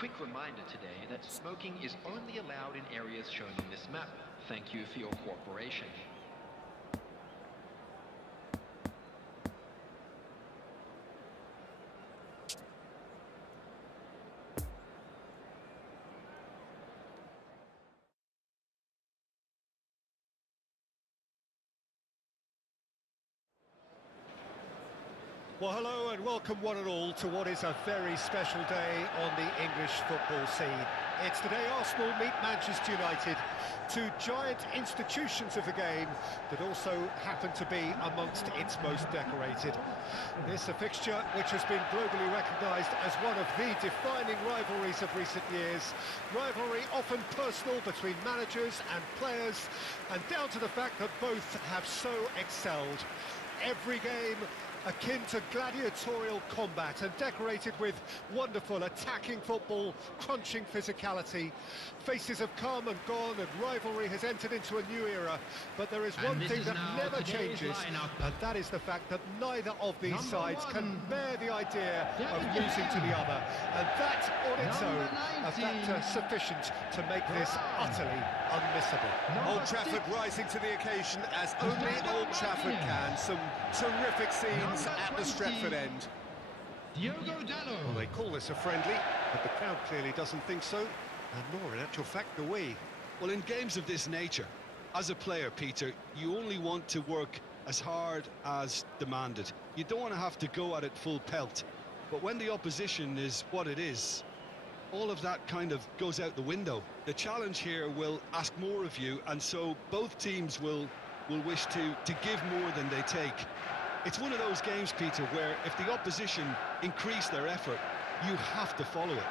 quick reminder today that smoking is only allowed in areas shown on this map. Thank you for your cooperation. Well, hello and welcome one and all to what is a very special day on the English football scene. It's the day Arsenal meet Manchester United, two giant institutions of the game that also happen to be amongst its most decorated. This a fixture which has been globally recognised as one of the defining rivalries of recent years. Rivalry often personal between managers and players, and down to the fact that both have so excelled. Every game akin to gladiatorial combat and decorated with wonderful attacking football, crunching physicality. Faces have come and gone and rivalry has entered into a new era, but there is one thing that never changes, and that is the fact that neither of these sides can bear the idea of losing to the other, and that on its own, a factor sufficient to make this utterly unmissable. Old Trafford rising to the occasion as only Old Trafford can. Some terrific scenes at the Stretford end. Well, they call this a friendly, but the crowd clearly doesn't think so, and nor in actual fact do we. Well, in games of this nature, as a player, Peter, you only want to work as hard as demanded. You don't want to have to go at it full pelt. But when the opposition is what it is, all of that kind of goes out the window. The challenge here will ask more of you, and so both teams will wish to give more than they take. It's one of those games, Peter, where if the opposition increase their effort, you have to follow it.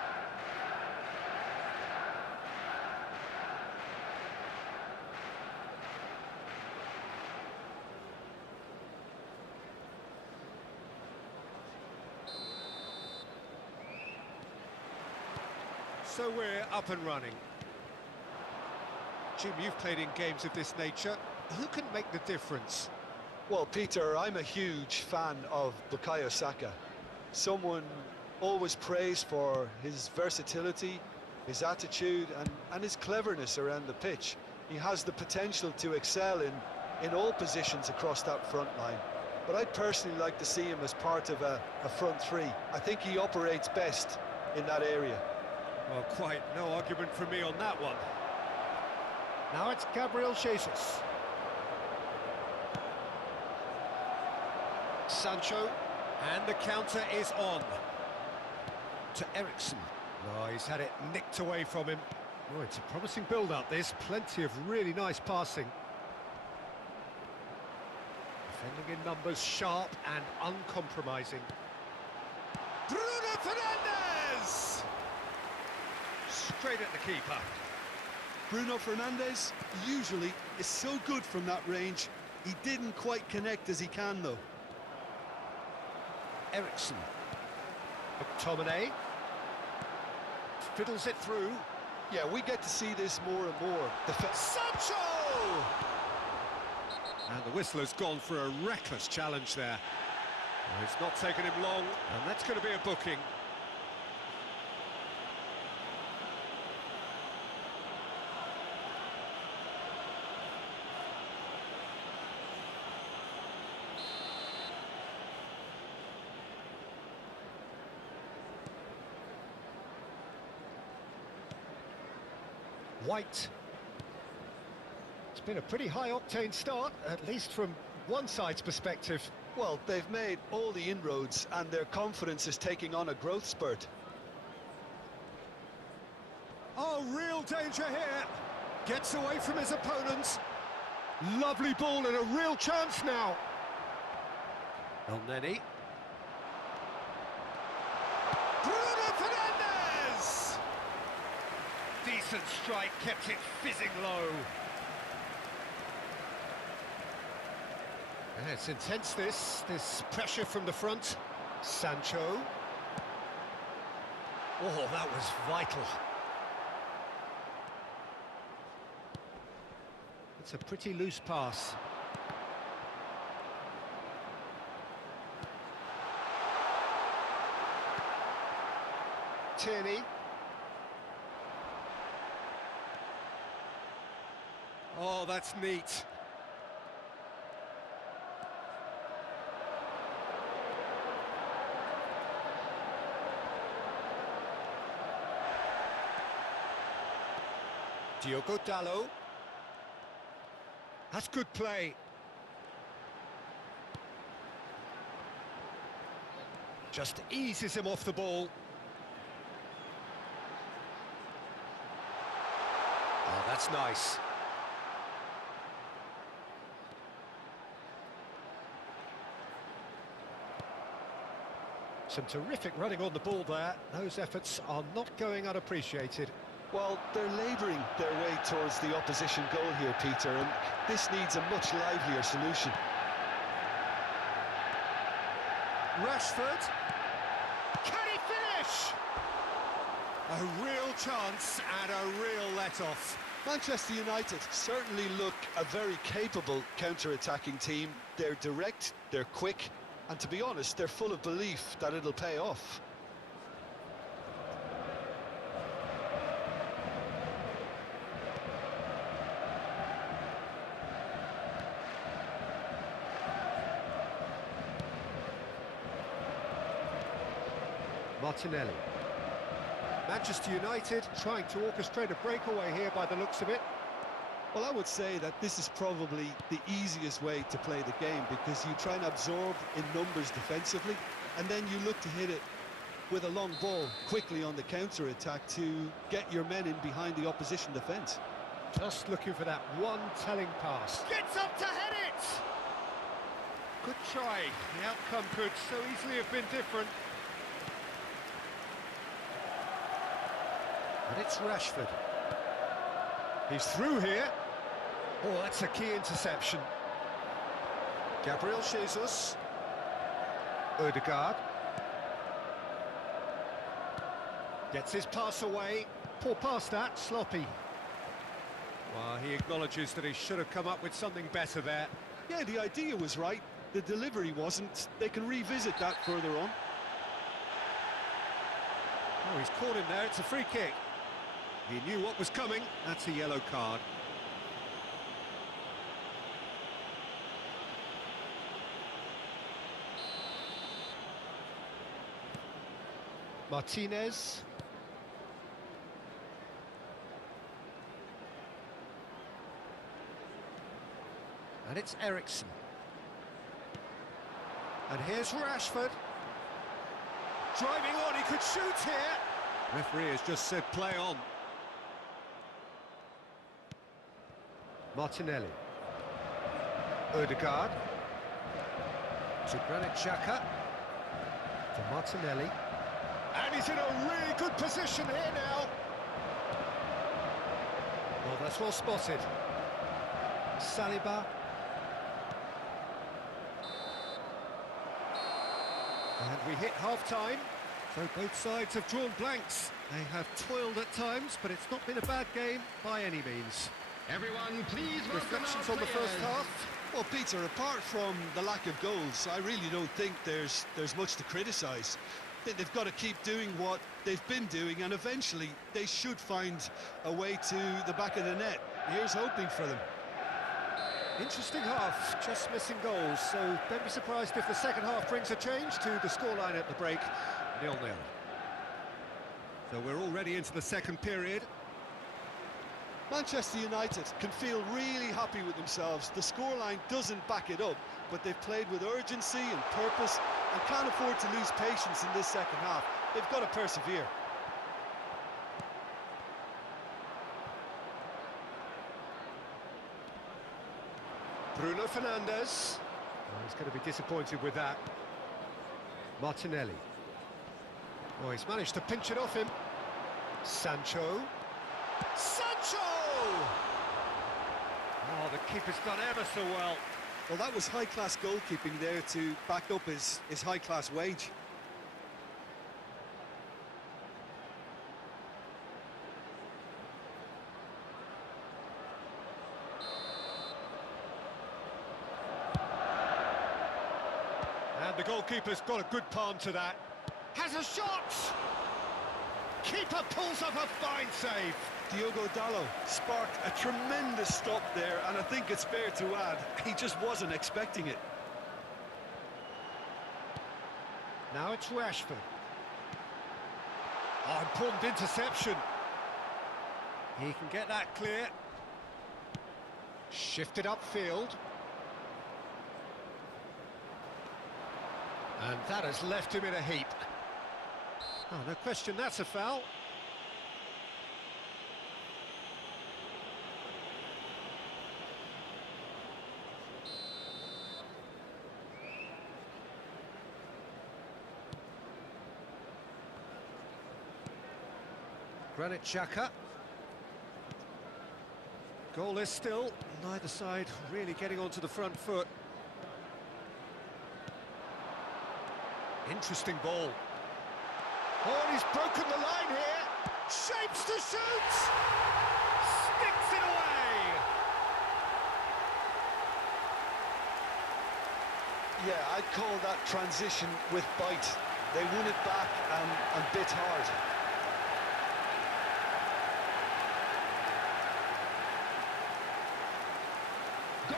So we're up and running. Jim, you've played in games of this nature. Who can make the difference? Well, Peter, I'm a huge fan of Bukayo Saka. Someone always praised for his versatility, his attitude and his cleverness around the pitch. He has the potential to excel in all positions across that front line. But I'd personally like to see him as part of a front three. I think he operates best in that area. Well, quite no argument from me on that one. Now it's Gabriel Jesus. Sancho, and the counter is on. To Eriksen. Oh, he's had it nicked away from him. Oh, it's a promising build-up, this. Plenty of really nice passing. Defending in numbers, sharp and uncompromising. Bruno Fernandes! Straight at the keeper. Bruno Fernandes usually is so good from that range. He didn't quite connect as he can, though. Eriksen. McTominay. Fiddles it through. Yeah, we get to see this more and more. Sancho! And the whistle has gone for a reckless challenge there. Well, it's not taken him long, and that's going to be a booking. White. It's been a pretty high-octane start, at least from one side's perspective. Well, they've made all the inroads and their confidence is taking on a growth spurt. Oh, real danger here. Gets away from his opponents. Lovely ball and a real chance now. El Neni. Bruno Fernandes! Decent strike, kept it fizzing low. Yeah, it's intense, this pressure from the front. Sancho. Oh, that was vital. It's a pretty loose pass. Tierney. Oh, that's neat. Diogo Dalot. That's good play. Just eases him off the ball. Oh, that's nice. Some terrific running on the ball there. Those efforts are not going unappreciated. Well, they're labouring their way towards the opposition goal here, Peter, and this needs a much livelier solution. Rashford. Can he finish? A real chance and a real let-off. Manchester United certainly look a very capable counter-attacking team. They're direct, they're quick, and to be honest, they're full of belief that it'll pay off. Martinelli. Manchester United trying to orchestrate a breakaway here by the looks of it. Well, I would say that this is probably the easiest way to play the game because you try and absorb in numbers defensively and then you look to hit it with a long ball quickly on the counter-attack to get your men in behind the opposition defence. Just looking for that one telling pass. Gets up to head it! Good try. The outcome could so easily have been different. And it's Rashford. He's through here. Oh, that's a key interception. Gabriel Jesus. Odegaard. Gets his pass away. Poor pass that, sloppy. Well, he acknowledges that he should have come up with something better there. Yeah, the idea was right. The delivery wasn't. They can revisit that further on. Oh, he's caught him there. It's a free kick. He knew what was coming. That's a yellow card. Martinez. And it's Eriksen. And here's Rashford. Driving on, he could shoot here. Referee has just said play on. Martinelli. Odegaard. To Granit Xhaka. To Martinelli. And he's in a really good position here now. Well, that's well spotted. Saliba. And we hit half-time. So both sides have drawn blanks. They have toiled at times, but it's not been a bad game by any means. Everyone, please welcome Reflections our on the first players. half. Well, Peter, apart from the lack of goals, I really don't think there's much to criticise. They've got to keep doing what they've been doing, and eventually they should find a way to the back of the net. Here's hoping for them. Interesting half, just missing goals, so don't be surprised if the second half brings a change to the scoreline at the break, 0-0. So we're already into the second period. Manchester United can feel really happy with themselves. The scoreline doesn't back it up, but they've played with urgency and purpose and can't afford to lose patience in this second half. They've got to persevere. Bruno Fernandes. Oh, he's going to be disappointed with that. Martinelli. Oh, he's managed to pinch it off him. Sancho. Sancho! Oh, the keeper's done ever so well. Well, that was high-class goalkeeping there to back up his high-class wage. And the goalkeeper's got a good palm to that. Has a shot! Keeper pulls off a fine save. Diogo Dalot sparked a tremendous stop there, and I think it's fair to add, he just wasn't expecting it. Now it's Rashford. Oh, important interception. He can get that clear. Shifted upfield. And that has left him in a heap. Oh, no question, that's a foul. Granit Xhaka. Goalless still, neither side really getting onto the front foot. Interesting ball. Oh, and he's broken the line here. Shapes to shoot! Sticks it away! Yeah, I'd call that transition with bite. They won it back and bit hard. Goal!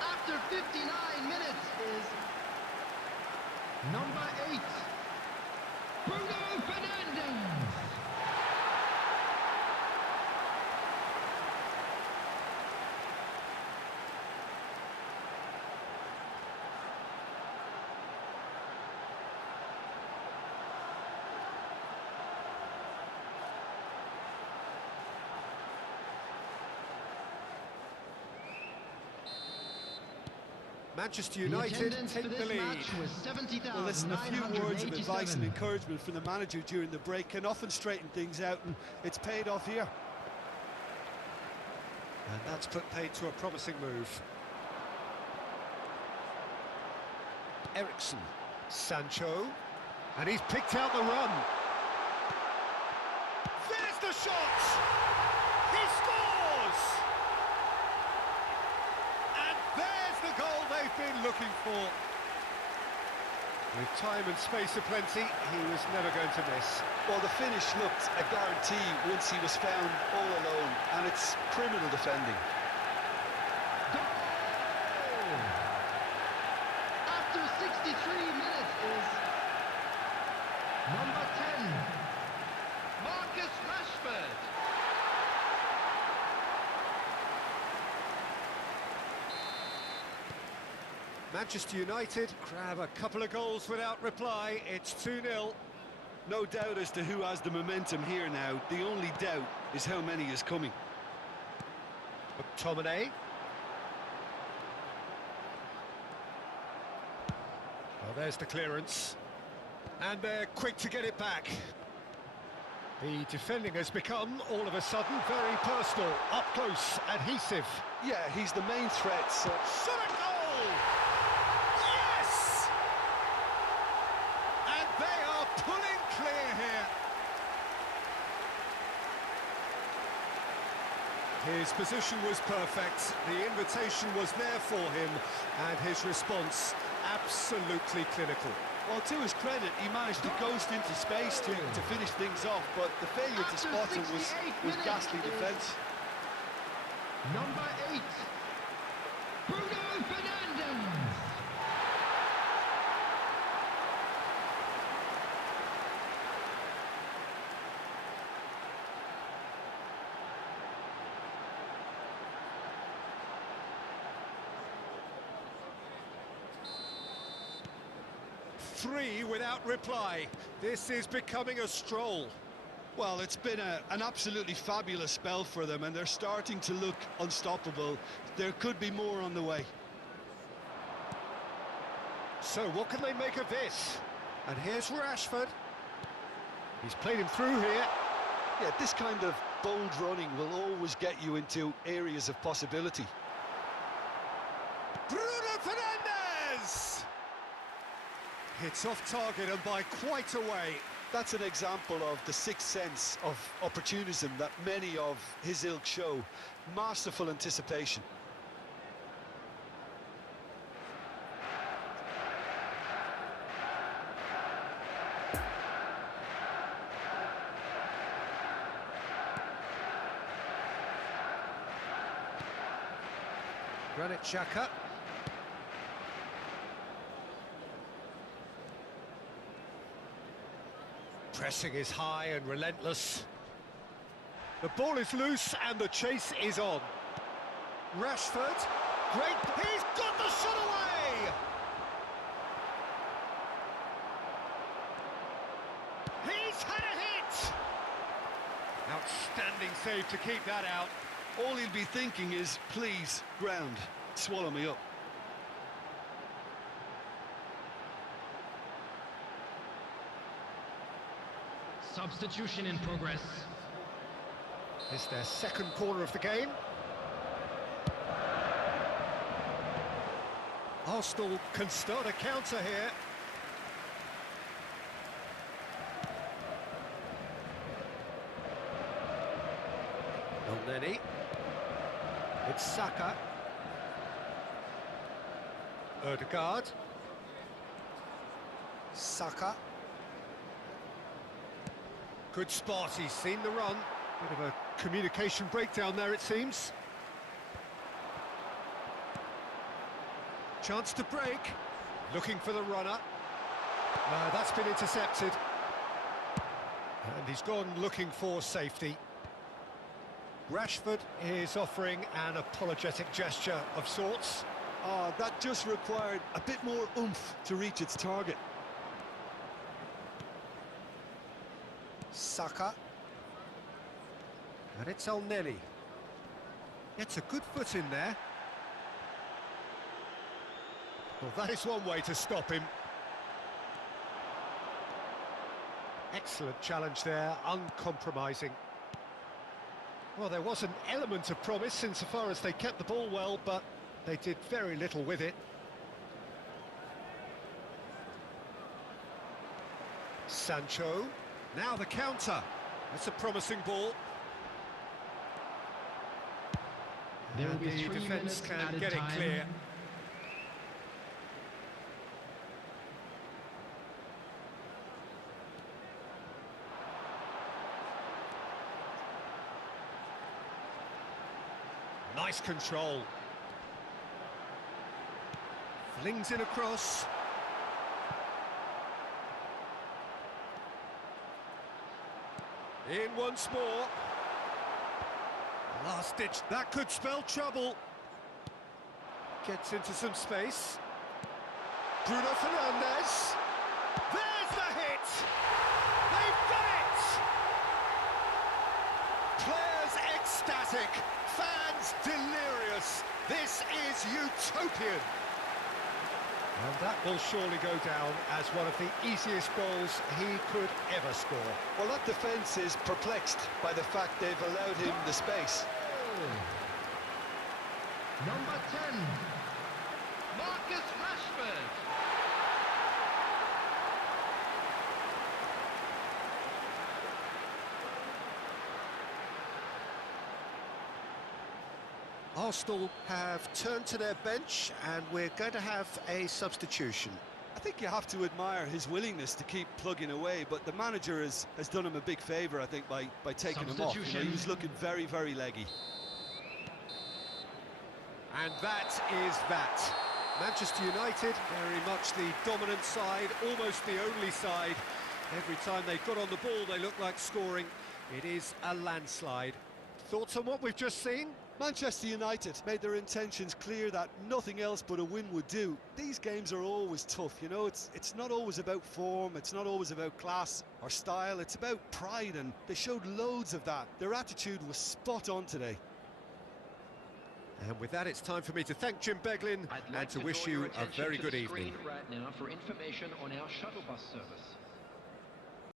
After 59 minutes is number 8, Bruno Fernandes. Manchester United take the lead. Well, listen, a few words of advice and encouragement from the manager during the break can often straighten things out, and it's paid off here. And that's put paid to a promising move. Ericsson, Sancho, and he's picked out the run. There's the shot! He scores! And there's the goal they've been looking for. With time and space aplenty, he was never going to miss. Well, the finish looked a guarantee once he was found all alone, and it's criminal defending. Goal! After 63 minutes is number 10, Marcus Rashford. Manchester United grab a couple of goals without reply. It's 2-0. No doubt as to who has the momentum here now. The only doubt is how many is coming. McTominay. Well, there's the clearance. And they're quick to get it back. The defending has become, all of a sudden, very personal, up close, adhesive. Yeah, he's the main threat, so... Shot a goal! Yes! And they are pulling clear here. His position was perfect, the invitation was there for him, and his response absolutely clinical. Well, to his credit, he managed to ghost into space to finish things off, but the failure to spot him was ghastly defence. Number 8, Bruno Fernandes. Three without reply. This is becoming a stroll. Well, it's been an absolutely fabulous spell for them, and they're starting to look unstoppable. There could be more on the way. So what can they make of this? And here's Rashford. He's played him through here. Yeah, this kind of bold running will always get you into areas of possibility. Bruno Fernandes! Hits off target and by quite a way. That's an example of the sixth sense of opportunism that many of his ilk show. Masterful anticipation. Granit Xhaka. Pressing is high and relentless. The ball is loose and the chase is on. Rashford, great, he's got the shot away! He's had a hit! Outstanding save to keep that out. All he'll be thinking is, please, ground, swallow me up. Substitution in progress. It's their second corner of the game. Arsenal can start a counter here. Elneny. It's Saka. Odegaard. Saka. Good spot, he's seen the run. Bit of a communication breakdown there, it seems. Chance to break. Looking for the runner. That's been intercepted. And he's gone looking for safety. Rashford is offering an apologetic gesture of sorts. That just required a bit more oomph to reach its target. Saka. And it's Elneny. Gets a good foot in there. Well, that is one way to stop him. Excellent challenge there, uncompromising. Well, there was an element of promise insofar as they kept the ball well, but they did very little with it. Sancho. Now the counter. That's a promising ball. There will And be the 3 defence minutes can added get it time. clear. Nice control. Flings in across. In once more. Last ditch, that could spell trouble. Gets into some space. Bruno Fernandes. There's the hit! They've done it! Players ecstatic, fans delirious. This is utopian. And that will surely go down as one of the easiest goals he could ever score. Well, that defence is perplexed by the fact they've allowed him the space. Number 10. Marcus Rashford. Arsenal have turned to their bench and we're going to have a substitution. I think you have to admire his willingness to keep plugging away, but the manager has done him a big favour, I think, by taking him off. You know, he was looking very, very leggy. And that is that. Manchester United, very much the dominant side, almost the only side. Every time they got on the ball, they looked like scoring. It is a landslide. Thoughts on what we've just seen? Manchester United made their intentions clear that nothing else but a win would do. These games are always tough, you know, it's not always about form, it's not always about class or style, it's about pride, and they showed loads of that. Their attitude was spot on today. And with that, it's time for me to thank Jim Beglin I'd like and to draw wish your you a attention very to good the evening. screen right now for information on our shuttle bus service.